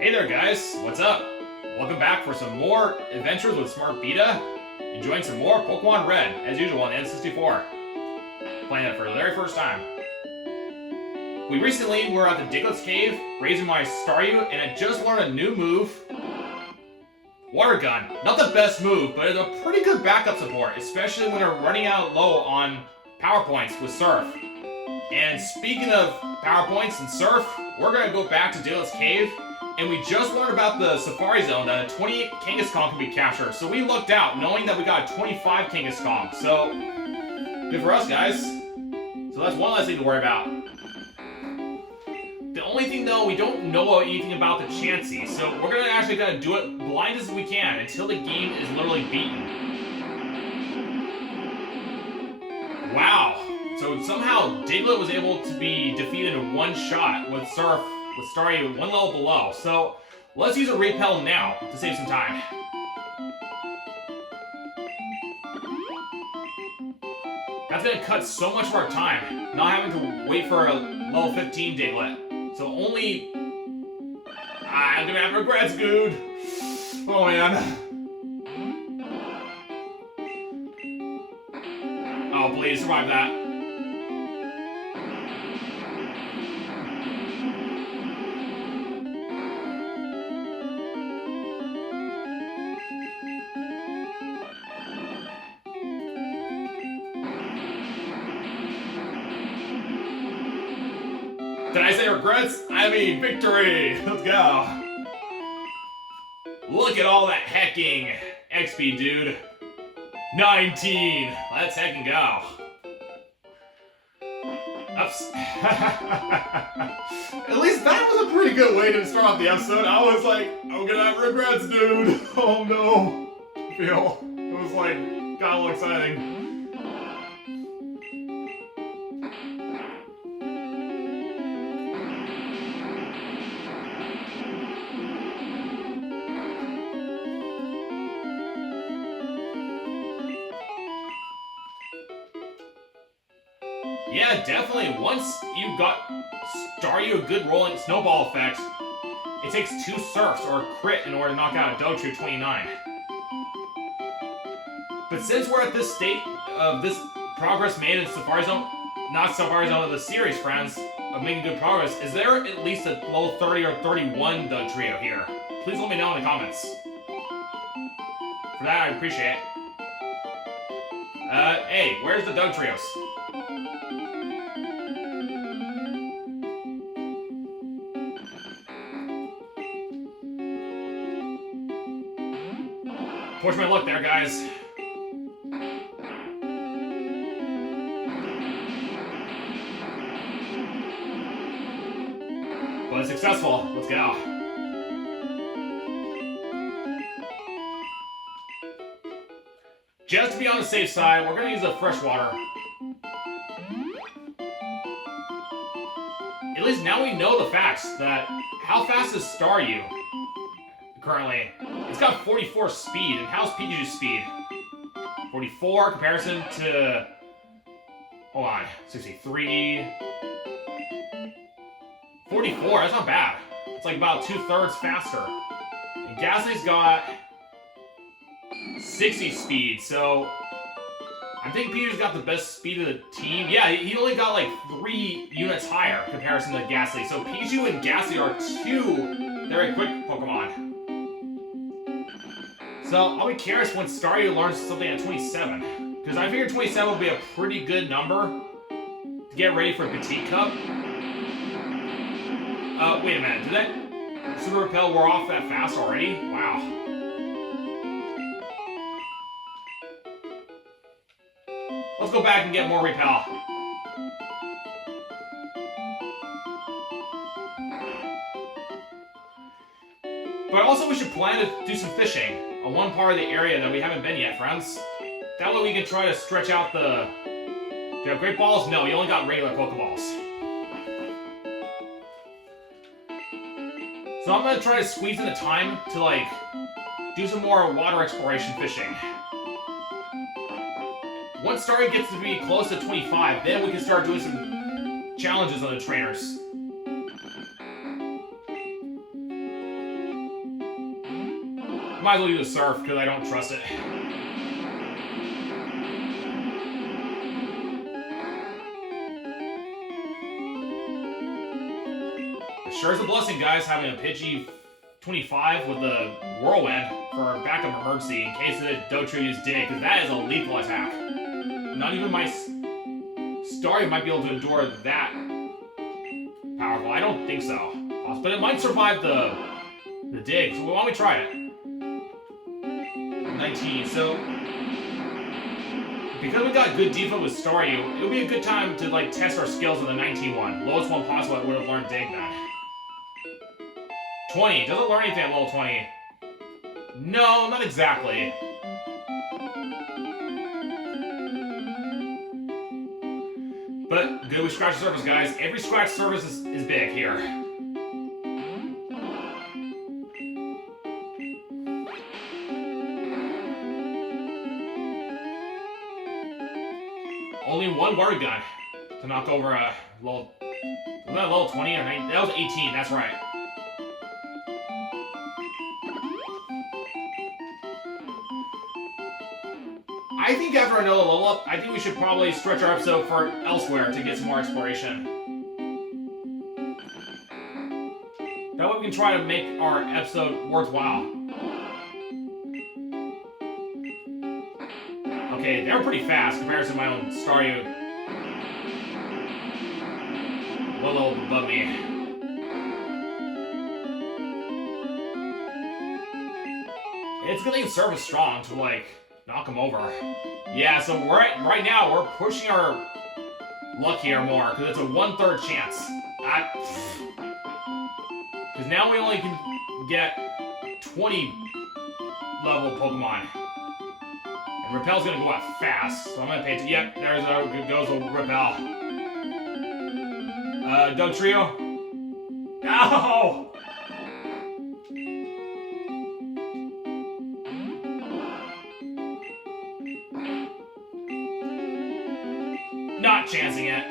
Hey there guys, what's up? Welcome back for some more adventures with Smart Beeta. Enjoying some more Pokemon Red, as usual on N64. Playing it for the very first time. We recently were at the Diglett's Cave, raising my Staryu, and I just learned a new move. Water Gun. Not the best move, but it's a pretty good backup support, especially when we're running out low on power points with Surf. And speaking of power points and Surf, we're going to go back to Diglett's Cave. And we just learned about the Safari Zone that a 28 Kangaskhan can be captured. So we looked out, knowing that we got a 25 Kangaskhan. So, good for us, guys. So that's one less thing to worry about. The only thing, though, we don't know anything about the Chansey. So we're going to actually do it blind as we can until the game is literally beaten. Wow. So somehow Diglett was able to be defeated in one shot with Surf. With Staryu one level below. So let's use a repel now to save some time. That's gonna cut so much of our time, not having to wait for a level 15 Diglett. So only I'm gonna have regrets, dude. Oh man. Oh please survive that. Did I say regrets? I mean victory! Let's go! Look at all that hecking XP, dude. 19! Let's hecking go. Oops. At least that was a pretty good way to start off the episode. I was like, I'm gonna have regrets, dude. Oh no. It was like, got a little exciting. Yeah, definitely. Once you got Staryu a good rolling snowball effect, it takes 2 Surfs or a crit in order to knock out a Dogtrio 29. But since we're at this state of this progress made in Safari Zone, not Safari Zone of the series, friends, of making good progress, is there at least a level 30 or 31 Dogtrio here? Please let me know in the comments. For that, I appreciate it. Hey, where's the Dogtrios? Push my luck there, guys. But it's successful. Let's go. Just to be on the safe side, we're gonna use a freshwater. At least now we know the facts that how fast is Staryu currently? It's got 44 speed, and how's Pikachu's speed? 44 comparison to, hold on, 63. 44, that's not bad. It's like about 2/3 faster. And Gastly's got 60 speed, so I think Pikachu's got the best speed of the team. Yeah, he only got like 3 units higher in comparison to Gastly. So Pikachu and Gastly are 2 very quick Pokemon. So I'll be curious when Staryu learns something at 27. Because I figure 27 will be a pretty good number to get ready for Petite Cup. Wait a minute, did that Super Repel wear off that fast already? Wow. Let's go back and get more Repel. But also we should plan to do some fishing on one part of the area that we haven't been yet, friends. That way we can try to stretch out the... Do you have Great Balls? No, you only got regular Pokeballs. So I'm gonna try to squeeze in the time to, like, do some more water exploration fishing. Once Staryu gets to be close to 25, then we can start doing some challenges on the trainers. Might as well use a surf because I don't trust it. It sure is a blessing, guys, having a Pidgey 25 with the Whirlwind for a backup emergency in case the Dotrio uses Dig, because that is a lethal attack. Not even my Staryu might be able to endure that powerful. I don't think so. But it might survive the Dig, so why don't we try it? 19, so because we got good defense with Staryu, it would be a good time to like test our skills with the 19 one. Lowest one possible, I would have learned Dig then. 20, doesn't learn anything at level 20. No, not exactly. But good with scratch surface, guys. Every scratch surface is big here. Only one water gun to knock over a level. Was that level 20 or 19? That was 18, that's right. I think after another level up, I think we should probably stretch our episode for elsewhere to get some more exploration. That way we can try to make our episode worthwhile. Okay, they're pretty fast compared to my own Staryu. A little above me. It's good thing Surf is strong to like knock him over. Yeah, so right now we're pushing our luck here more because it's a 1/3 chance. Because now we only can get 20 level Pokemon. And Repel's gonna go out fast, so I'm gonna pay attention. Yep, goes a Repel. Dotrio. No! Not chancing it.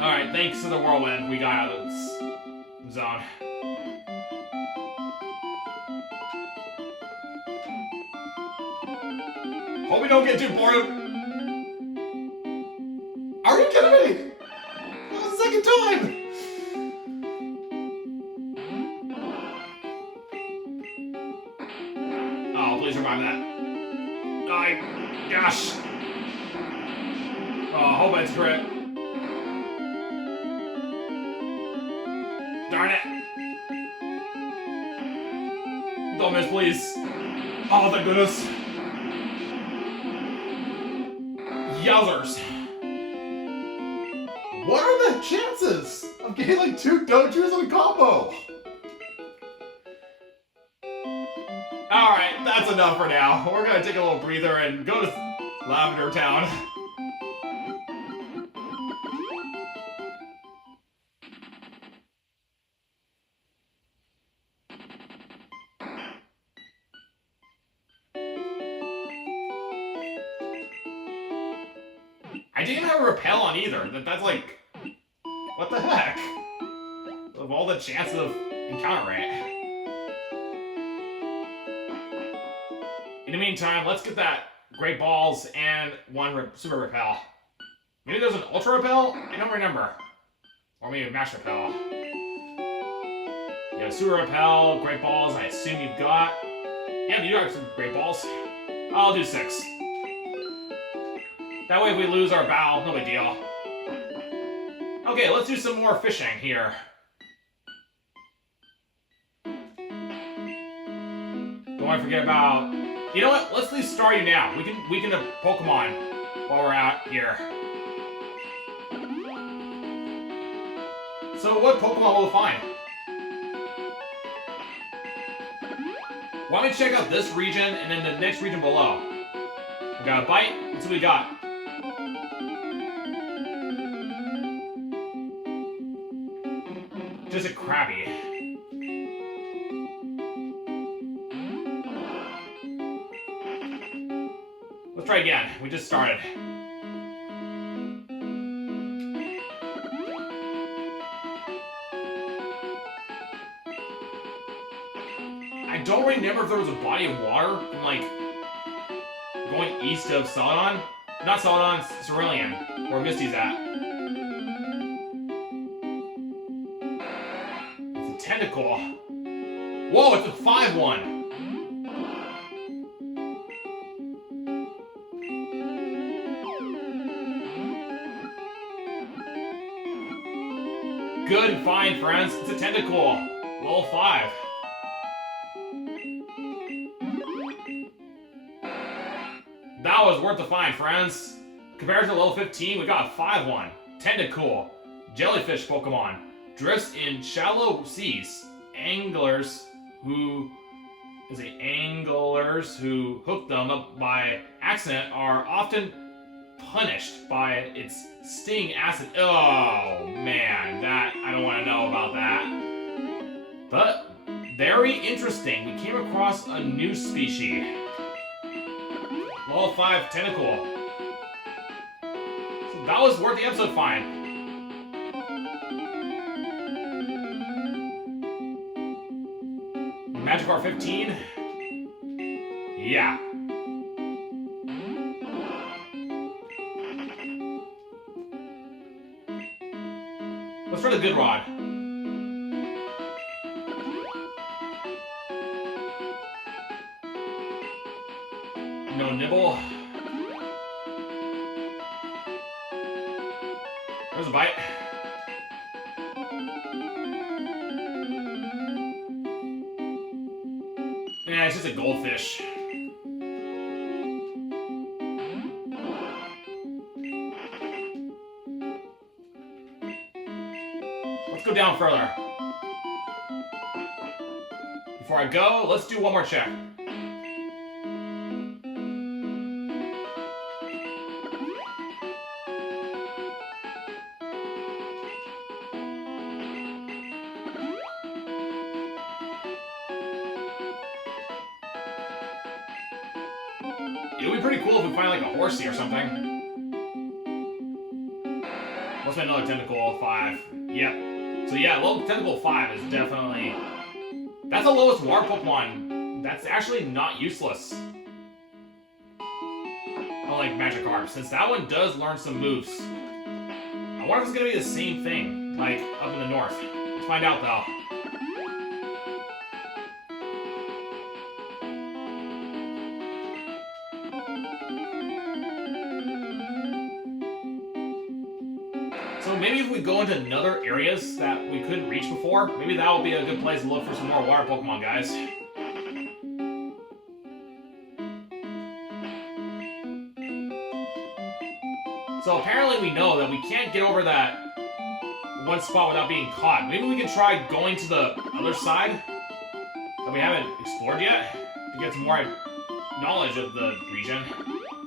Alright, thanks to the Whirlwind, we got out of this zone. Hope we don't get too bored. Are you kidding me? Second time! Oh, please revive that. Gosh. Oh, hope it's crit. Darn it. Don't miss, please. Oh, thank goodness. Yowzers. What are the chances of getting like 2 Dotrios in a combo? Alright, that's enough for now. We're gonna take a little breather and go to Lavender Town. I didn't have a Repel on either. That's like... What the heck? Of all the chances of encountering it. In the meantime, let's get that Great Balls and one Super Repel. Maybe there's an Ultra Repel? I don't remember. Or maybe a Max Repel. You have Super Repel, Great Balls, I assume you've got... Yeah, you got some Great Balls. I'll do 6. That way if we lose our bow, no big deal. Okay, let's do some more fishing here. Don't want to forget about... You know what? Let's leave Staryu now. We can have Pokemon while we're out here. So what Pokemon will we find? Why don't we check out this region and then the next region below? We got a bite. Let's see what we got. Just a Krabby. We just started. I don't remember if there was a body of water from, like, going east of Celadon. Not Celadon, Cerulean, where Misty's at. It's a tentacle. Whoa, it's a 5-1. Good find, friends. It's a tentacle. Level 5. That was worth the find, friends. Compared to level 15, we got a 5-1. Tentacool. Jellyfish Pokemon. Drifts in shallow seas. Anglers who hook them up by accident are often punished by its sting acid. Oh man, that I don't want to know about that. But very interesting. We came across a new species. Level 5 tentacle. So that was worth the episode find. Magikarp 15. Yeah. Let's try the good rod. No nibble. There's a bite. Yeah, it's just a goldfish. Let's go down further. Before I go, let's do one more check. It would be pretty cool if we find like a horsey or something. Let's find another tentacle 5. Yep. So yeah, level tentacle 5 is definitely... That's the lowest water Pokemon. That's actually not useless. Unlike Magikarp, since that one does learn some moves. I wonder if it's gonna be the same thing, like up in the north. Let's find out though. So maybe if we go into other areas that we couldn't reach before, maybe that will be a good place to look for some more water Pokemon, guys. So apparently we know that we can't get over that one spot without being caught. Maybe we can try going to the other side that we haven't explored yet to get some more knowledge of the region.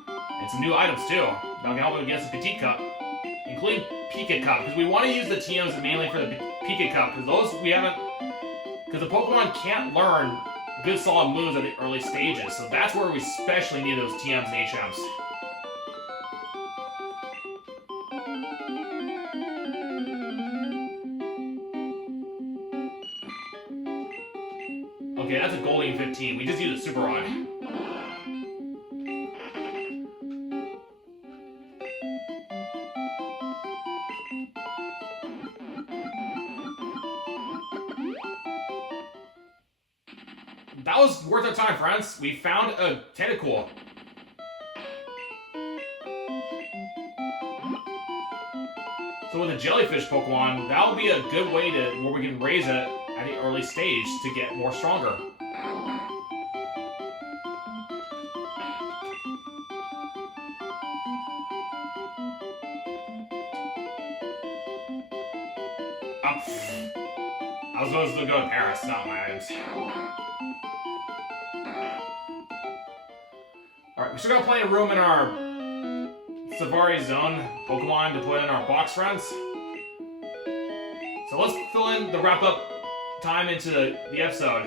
And some new items too that can help us against the Petite Cup, including Pika Cup, because we want to use the TMs mainly for the Pika Cup, because those we haven't, because the Pokemon can't learn good solid moves at the early stages, so that's where we especially need those TMs and HMs. Okay, that's a Golding 15. We just used a Super Rod. That was worth our time, friends. We found a tentacle. So with a Jellyfish Pokemon, that'll be a good way to where we can raise it at the early stage to get more stronger. I was supposed to go to Paris, not my items. Alright, we still got plenty of room in our Safari Zone Pokemon to put in our box, friends. So let's fill in the wrap-up time into the episode.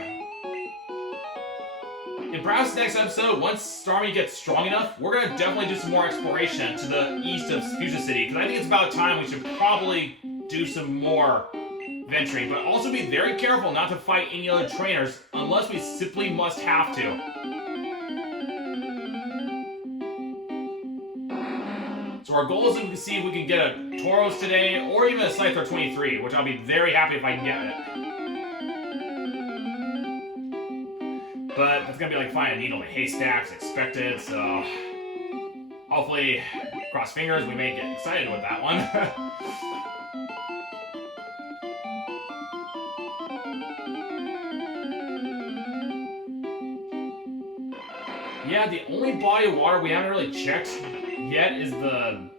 in perhaps next episode, once Starmie gets strong enough, we're going to definitely do some more exploration to the east of Fuchsia City, because I think it's about time we should probably do some more venturing, but also be very careful not to fight any other trainers unless we simply must have to. So our goal is to see if we can get a Tauros today, or even a Scyther 23, which I'll be very happy if I can get it. But it's gonna be like finding a needle in haystacks, expected, so hopefully, cross fingers, we may get excited with that one. Yeah, the only body of water we haven't really checked yet is the...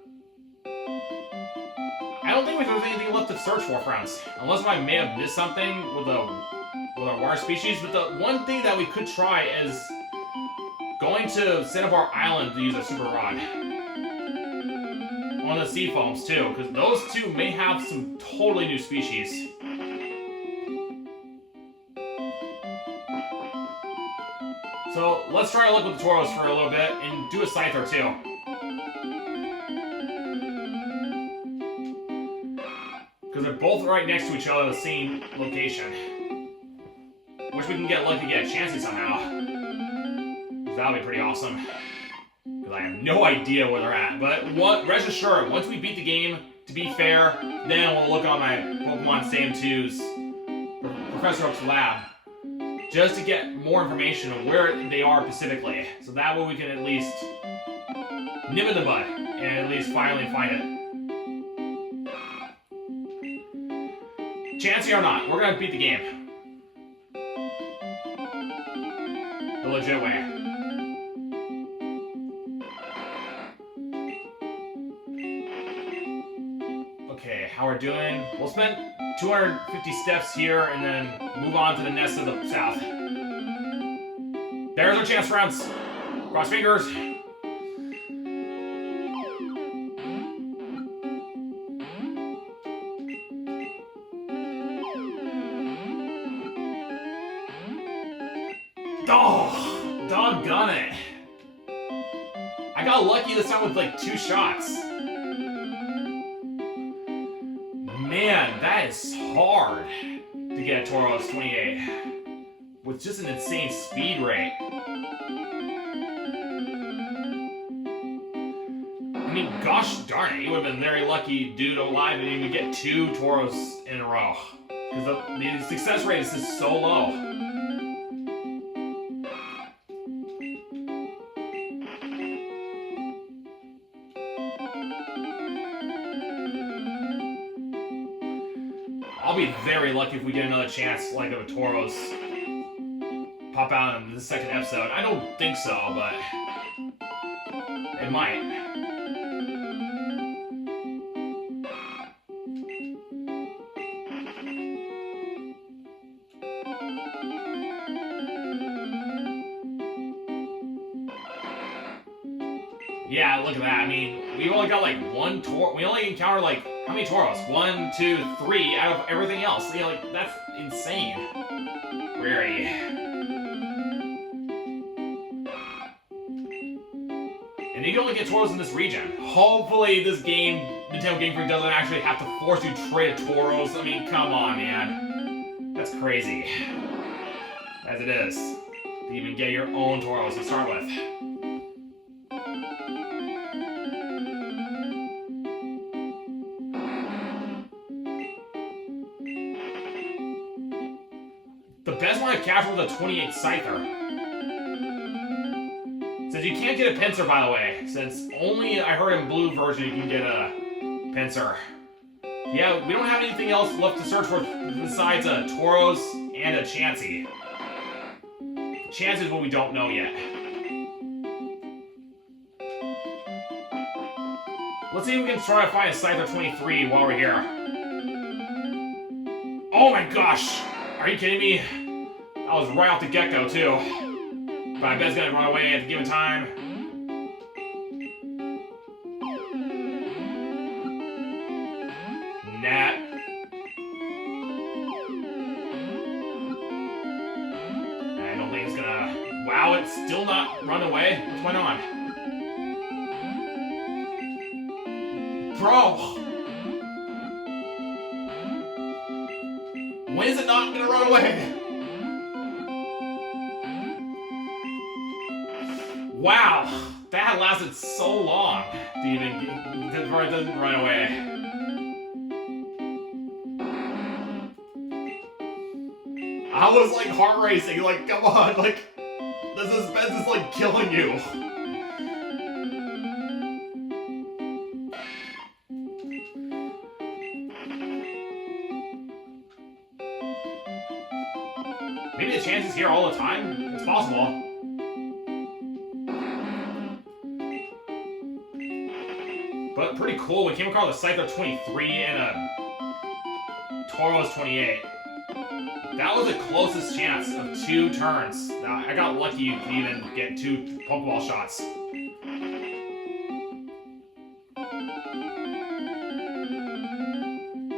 I don't think there's anything left to search for, friends. Unless I may have missed something with our water species. But the one thing that we could try is going to Cinnabar Island to use a super rod. On the sea foams too, because those two may have some totally new species. So let's try to look with the Tauros for a little bit and do a Scyther too. Because they're both right next to each other in the same location. Wish we can get lucky to get a Chansey somehow. That'll be pretty awesome. Because I have no idea where they're at. But rest assured, once we beat the game, to be fair, then we'll look on my Pokemon Sam 2's Professor Oak's lab. Just to get more information on where they are specifically. So that way we can at least nip in the bud and at least finally find it. Chansey or not, we're gonna beat the game. The legit way. Okay, how we're doing? We'll spend 250 steps here and then move on to the nest of the south. There's our chance, friends. Cross fingers. Oh, doggone it. I got lucky this time with like 2 shots. Man, that is hard to get a Tauros 28 with just an insane speed rate. I mean, gosh darn it, he would have been very lucky dude alive and even get 2 Tauros in a row. Because the success rate is just so low. I'll be very lucky if we get another chance like of a Tauros pop out in the second episode. I don't think so, but it might. Yeah, look at that. I mean, we only got like 1 Tauros. We only encountered like, how many Tauros? 1, 2, 3 out of everything else. You know, like, that's insane. Where are you? And you can only get Tauros in this region. Hopefully this game, Nintendo Game Freak doesn't actually have to force you to trade a Tauros. I mean, come on, man. That's crazy. As it is. To even get your own Tauros to start with. The best one I captured was a 28 Scyther. Says you can't get a Pinsir, by the way, since only I heard in blue version you can get a Pinsir. Yeah, we don't have anything else left to search for besides a Tauros and a Chansey. Chansey is what we don't know yet. Let's see if we can try to find a Scyther 23 while we're here. Oh my gosh! Are you kidding me? I was right off the get-go, too. But I bet it's gonna run away at the given time. Nah. I don't think it's gonna... Wow, it's still not run away? What's going on? Bro! When is it not gonna run away? Wow! That lasted so long to even before it doesn't run away. I was like heart racing, like, come on, like, the suspense is like killing you. Maybe the chance is here all the time? It's possible. But pretty cool, we came across a Scyther 23 and a Tauros 28. That was the closest chance of 2 turns. I got lucky to even get 2 Pokeball shots.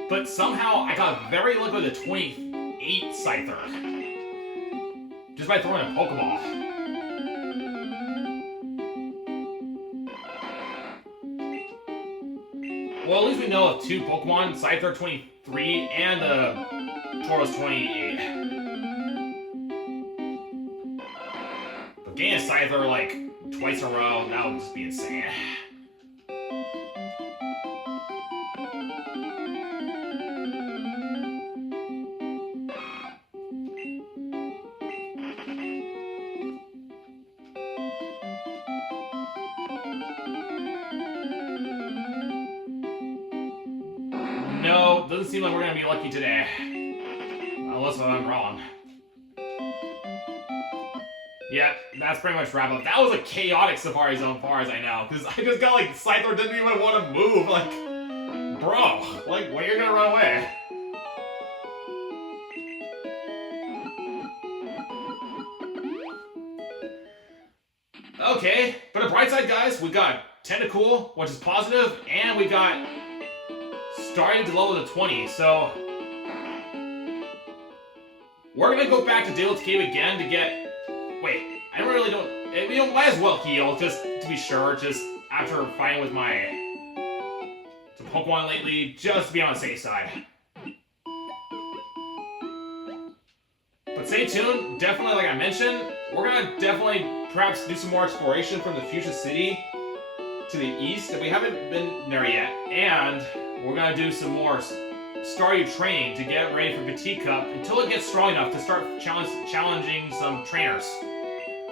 But somehow I got very lucky with a 28 Scyther. Just by throwing a Pokeball. Well, at least we know of 2 Pokemon, Scyther 23 and Tauros 28. But getting a Scyther like twice in a row, that would just be insane. No, doesn't seem like we're gonna be lucky today. Unless I'm wrong. Yeah, that's pretty much wrap up. That was a chaotic Safari Zone, far as I know. Because I just got like, Scyther didn't even want to move. Like, bro, like, when you're gonna run away? Okay, but the bright side, guys, we got Tentacool, which is positive, and we got starting to level to 20, so we're gonna go back to Dale's Cave again to get. Wait, I really don't. We might as well heal just to be sure. Just after fighting with my some Pokemon lately, just to be on the safe side. But stay tuned. Definitely, like I mentioned, we're gonna definitely perhaps do some more exploration from the Fuchsia City to the east that we haven't been there yet, and we're gonna do some more Staryu training to get ready for Petit Cup until it gets strong enough to start challenging some trainers.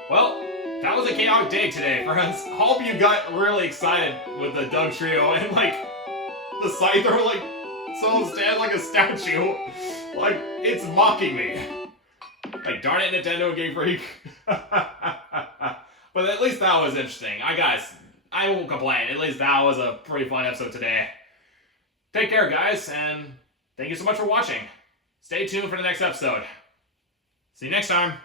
Well, that was a chaotic day today, friends. Hope you got really excited with the Doug Trio and like the Scyther like so stand like a statue. Like it's mocking me. Like darn it, Nintendo Game Freak. But at least that was interesting. I won't complain. At least that was a pretty fun episode today. Take care, guys, and thank you so much for watching. Stay tuned for the next episode. See you next time.